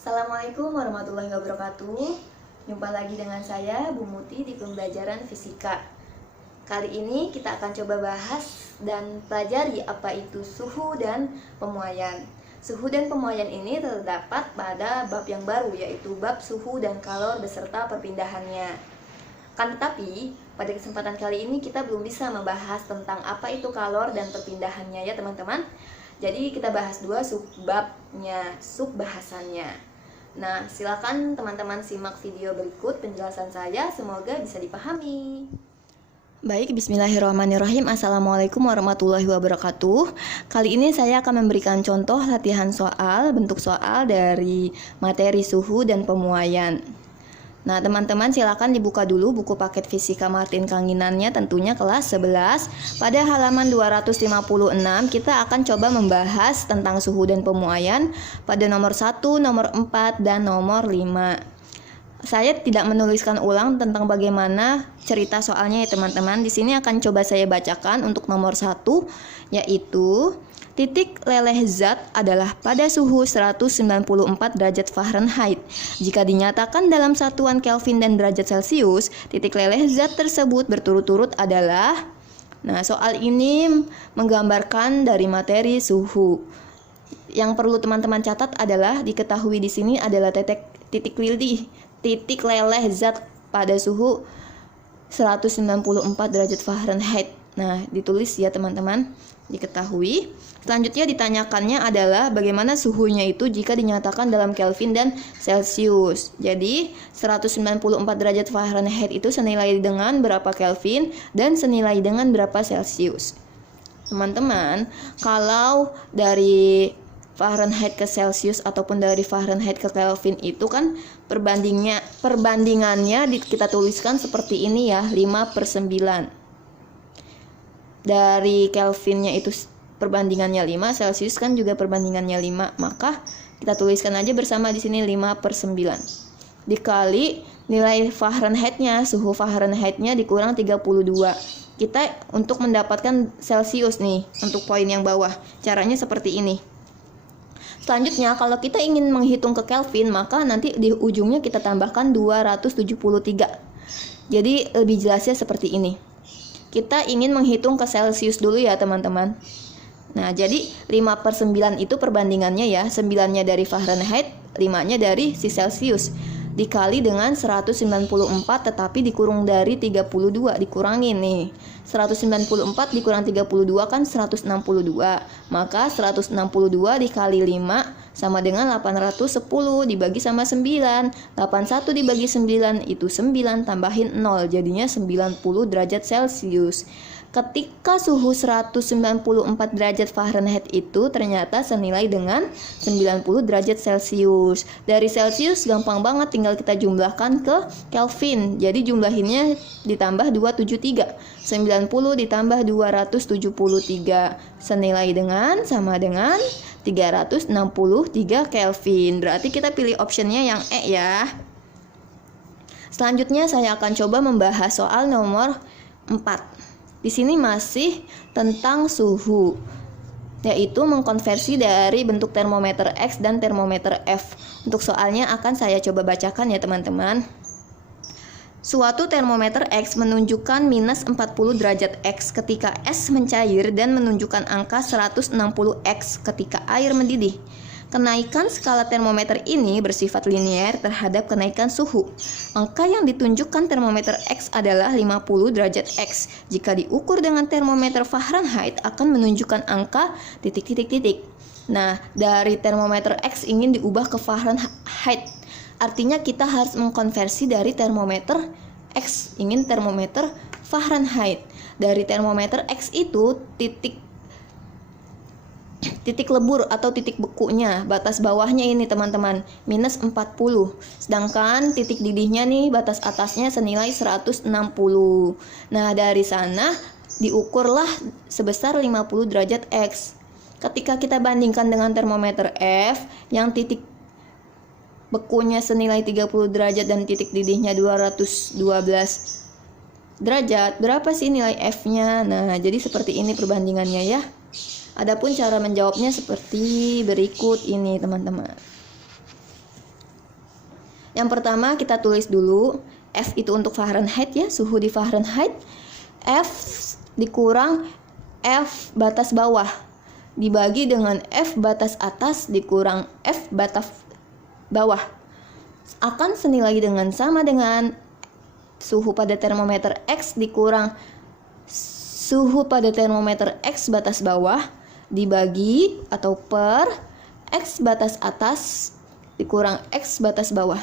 Assalamualaikum warahmatullahi wabarakatuh. Jumpa lagi dengan saya, Bu Muti, di pembelajaran fisika. Kali ini kita akan coba bahas dan pelajari apa itu suhu dan pemuaian. Suhu dan pemuaian ini terdapat pada bab yang baru, yaitu bab suhu dan kalor beserta perpindahannya. Kan tetapi, pada kesempatan kali ini kita belum bisa membahas tentang apa itu kalor dan perpindahannya ya teman-teman. Jadi kita bahas dua subbabnya, subbahasannya. Nah, silakan teman-teman simak video berikut penjelasan saya, semoga bisa dipahami. Baik, bismillahirrahmanirrahim. Assalamualaikum warahmatullahi wabarakatuh. Kali ini saya akan memberikan contoh latihan soal, bentuk soal dari materi suhu dan pemuaian. Nah, teman-teman silakan dibuka dulu buku paket fisika Martin Kanginannya, tentunya kelas 11. Pada halaman 256 kita akan coba membahas tentang suhu dan pemuaian pada nomor 1, nomor 4, dan nomor 5. Saya tidak menuliskan ulang tentang bagaimana cerita soalnya ya teman-teman. Di sini akan coba saya bacakan untuk nomor 1, yaitu titik leleh zat adalah pada suhu 194 derajat Fahrenheit. Jika dinyatakan dalam satuan Kelvin dan derajat Celcius, titik leleh zat tersebut berturut-turut adalah. Nah, soal ini menggambarkan dari materi suhu. Yang perlu teman-teman catat adalah diketahui di sini adalah titik leleh zat pada suhu 194 derajat Fahrenheit. Nah, ditulis ya teman-teman, diketahui. Selanjutnya ditanyakannya adalah bagaimana suhunya itu jika dinyatakan dalam Kelvin dan Celcius. Jadi 194 derajat Fahrenheit itu senilai dengan berapa Kelvin dan senilai dengan berapa Celcius. Teman-teman, kalau dari Fahrenheit ke Celcius ataupun dari Fahrenheit ke Kelvin itu kan perbandingannya kita tuliskan seperti ini ya, 5/9. Dari Kelvinnya itu perbandingannya 5, Celcius kan juga perbandingannya 5, maka kita tuliskan aja bersama di sini 5/9 dikali nilai Fahrenheitnya, suhu Fahrenheitnya dikurang 32. Kita untuk mendapatkan Celcius nih, untuk poin yang bawah, caranya seperti ini. Selanjutnya, kalau kita ingin menghitung ke Kelvin, maka nanti di ujungnya kita tambahkan 273. Jadi lebih jelasnya seperti ini. Kita ingin menghitung ke Celcius dulu ya teman-teman. Nah, jadi 5/9 itu perbandingannya ya, 9-nya dari Fahrenheit, 5-nya dari si Celcius, dikali dengan 194 tetapi dikurung dari 32, dikurangin nih. 194 dikurang 32 kan 162. Maka 162 dikali 5 sama dengan 810 dibagi sama 9. 81 dibagi 9 itu 9 tambahin 0, jadinya 90 derajat Celcius. Ketika suhu 194 derajat Fahrenheit itu ternyata senilai dengan 90 derajat Celcius. Dari Celcius gampang banget, tinggal kita jumlahkan ke Kelvin. Jadi jumlahinnya ditambah 273. 90 ditambah 273 senilai dengan sama dengan 363 Kelvin. Berarti kita pilih optionnya yang E ya. Selanjutnya saya akan coba membahas soal nomor 4. Di sini masih tentang suhu, yaitu mengkonversi dari bentuk termometer X dan termometer F. Untuk soalnya akan saya coba bacakan ya teman-teman. Suatu termometer X menunjukkan minus 40 derajat X ketika es mencair dan menunjukkan angka 160 X ketika air mendidih. Kenaikan skala termometer ini bersifat linier terhadap kenaikan suhu. Angka yang ditunjukkan termometer X adalah 50 derajat X. Jika diukur dengan termometer Fahrenheit akan menunjukkan angka titik-titik-titik. Nah, dari termometer X ingin diubah ke Fahrenheit. Artinya kita harus mengkonversi dari termometer X, ingin termometer Fahrenheit. Dari termometer X itu titik lebur atau titik bekunya, batas bawahnya ini teman-teman, minus 40. Sedangkan titik didihnya nih, batas atasnya senilai 160. Nah, dari sana diukurlah sebesar 50 derajat X. Ketika kita bandingkan dengan termometer F, yang titik bekunya senilai 30 derajat dan titik didihnya 212 derajat, berapa sih nilai F-nya? Nah, jadi seperti ini perbandingannya ya. Adapun cara menjawabnya seperti berikut ini teman-teman. Yang pertama kita tulis dulu F itu untuk Fahrenheit ya, suhu di Fahrenheit. F dikurang F batas bawah dibagi dengan F batas atas dikurang F batas bawah akan senilai dengan sama dengan suhu pada termometer X dikurang suhu pada termometer X batas bawah dibagi atau per X batas atas dikurang X batas bawah.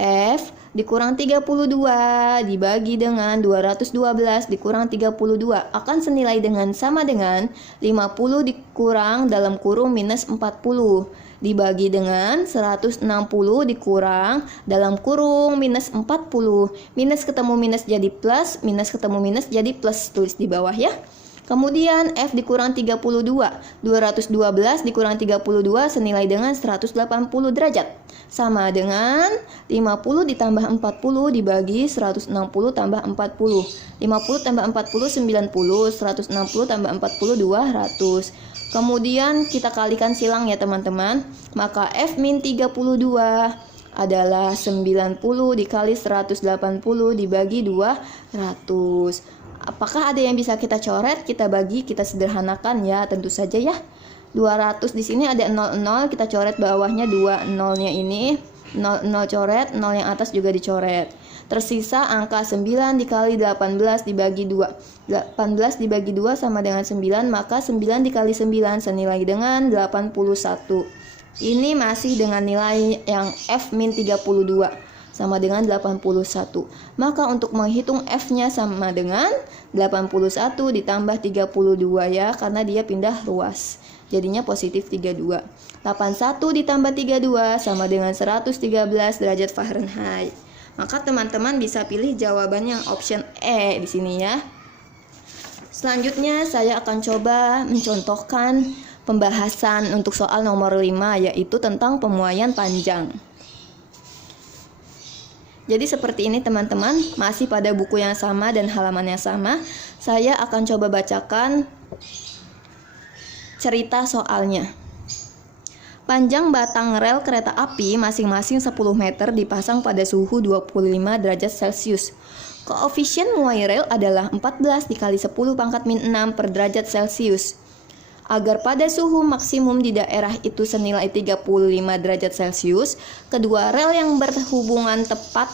F dikurang 32 dibagi dengan 212 dikurang 32 akan senilai dengan sama dengan 50 dikurang dalam kurung minus 40 dibagi dengan 160 dikurang dalam kurung minus 40. Minus ketemu minus jadi plus, minus ketemu minus jadi plus, tulis di bawah ya. Kemudian F dikurang 32, 212 dikurang 32 senilai dengan 180 derajat. Sama dengan 50 ditambah 40 dibagi 160 tambah 40. 50 tambah 40 90, 160 tambah 40 200. Kemudian kita kalikan silang ya teman-teman. Maka F min 32 adalah 90 dikali 180 dibagi 200. Apakah ada yang bisa kita coret? Kita bagi, kita sederhanakan ya, tentu saja ya. 200 di sini ada 00, kita coret bawahnya 2 nolnya ini. 0 coret, 0 yang atas juga dicoret. Tersisa angka 9 dikali 18 dibagi 2. 18 dibagi 2 sama dengan 9, maka 9 dikali 9 senilai dengan 81. Ini masih dengan nilai yang F min 32. Sama dengan 81. Maka untuk menghitung F-nya sama dengan 81 ditambah 32 ya, karena dia pindah ruas. Jadinya positif 32. 81 ditambah 32 sama dengan 113 derajat Fahrenheit. Maka teman-teman bisa pilih jawaban yang option E di sini ya. Selanjutnya saya akan coba mencontohkan pembahasan untuk soal nomor 5, yaitu tentang pemuaian panjang. Jadi seperti ini teman-teman, masih pada buku yang sama dan halaman yang sama. Saya akan coba bacakan cerita soalnya. Panjang batang rel kereta api masing-masing 10 meter dipasang pada suhu 25 derajat Celcius. Koefisien muai rel adalah 14 dikali 10 pangkat min 6 per derajat Celcius. Agar pada suhu maksimum di daerah itu senilai 35 derajat Celcius, kedua rel yang berhubungan tepat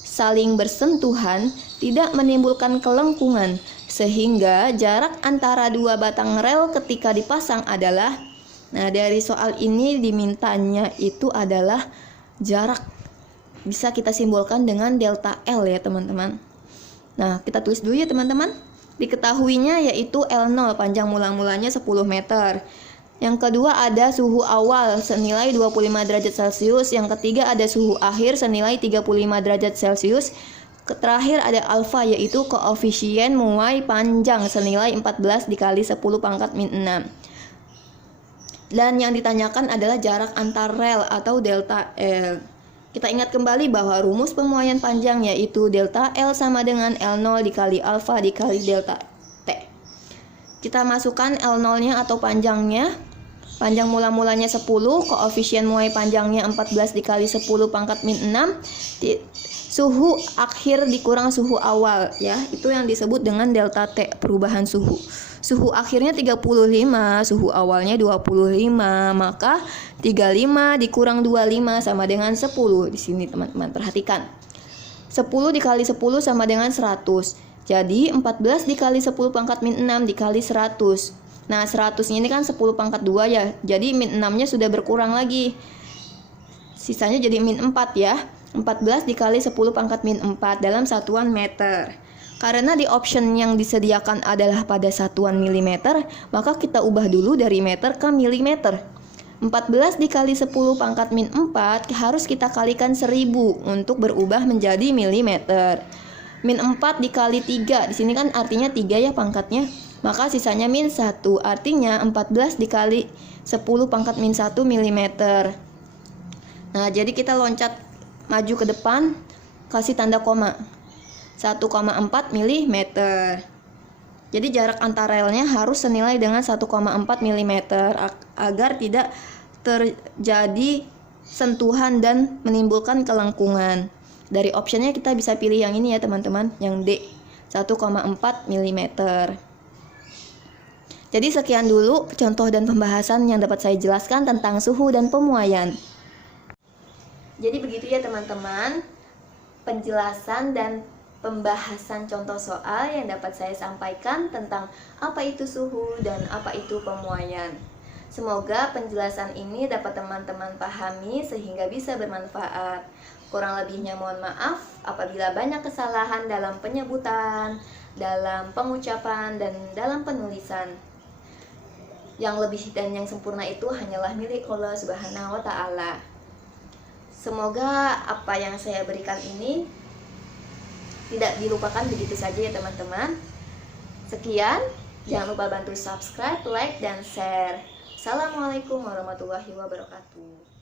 saling bersentuhan tidak menimbulkan kelengkungan, sehingga jarak antara dua batang rel ketika dipasang adalah, nah dari soal ini dimintanya itu adalah jarak, bisa kita simbolkan dengan delta L ya teman-teman. Nah kita tulis dulu ya teman-teman. Diketahuinya yaitu L0 panjang mula-mulanya 10 meter. Yang kedua ada suhu awal senilai 25 derajat Celcius. Yang ketiga ada suhu akhir senilai 35 derajat Celcius. Terakhir ada alfa yaitu koefisien muai panjang senilai 14 dikali 10 pangkat min 6. Dan yang ditanyakan adalah jarak antar rel atau delta L. Kita ingat kembali bahwa rumus pemuaian panjang yaitu delta L sama dengan L0 dikali alfa dikali delta T. Kita masukkan L0-nya atau panjangnya. Panjang mula-mulanya 10, koefisien muai panjangnya 14 dikali 10 pangkat min 6. Suhu akhir dikurang suhu awal ya, itu yang disebut dengan delta T, perubahan suhu. Suhu akhirnya 35, suhu awalnya 25, maka 35 dikurang 25 sama dengan 10. Di sini teman-teman perhatikan. 10 dikali 10 sama dengan 100. Jadi 14 dikali 10 pangkat min 6 dikali 100. Nah 100-nya ini kan 10 pangkat 2 ya. Jadi min 6-nya sudah berkurang lagi. Sisanya jadi min 4 ya. 14 dikali 10 pangkat min 4 dalam satuan meter. Karena di option yang disediakan adalah pada satuan milimeter, maka kita ubah dulu dari meter ke milimeter. 14 dikali 10 pangkat min 4 harus kita kalikan 1000 untuk berubah menjadi milimeter. Min 4 dikali 3, di sini kan artinya 3 ya pangkatnya. Maka sisanya min 1, artinya 14 dikali 10 pangkat min 1 milimeter. Nah, jadi kita loncat maju ke depan, kasih tanda koma. 1,4 mm. Jadi jarak antar relnya harus senilai dengan 1,4 mm agar tidak terjadi sentuhan, dan menimbulkan kelengkungan. Dari optionnya kita bisa pilih yang ini ya teman-teman, yang D, 1,4 mm. Jadi sekian dulu contoh dan pembahasan yang dapat saya jelaskan tentang suhu dan pemuaian. Jadi begitu ya teman-teman, penjelasan dan pembahasan contoh soal yang dapat saya sampaikan tentang apa itu suhu dan apa itu pemuaian. Semoga penjelasan ini dapat teman-teman pahami sehingga bisa bermanfaat. Kurang lebihnya mohon maaf apabila banyak kesalahan dalam penyebutan, dalam pengucapan, dan dalam penulisan. Yang lebih dan yang sempurna itu hanyalah milik Allah Subhanahu wa Ta'ala. Semoga apa yang saya berikan ini tidak dilupakan begitu saja ya teman-teman. Sekian, jangan lupa bantu subscribe, like, dan share. Assalamualaikum warahmatullahi wabarakatuh.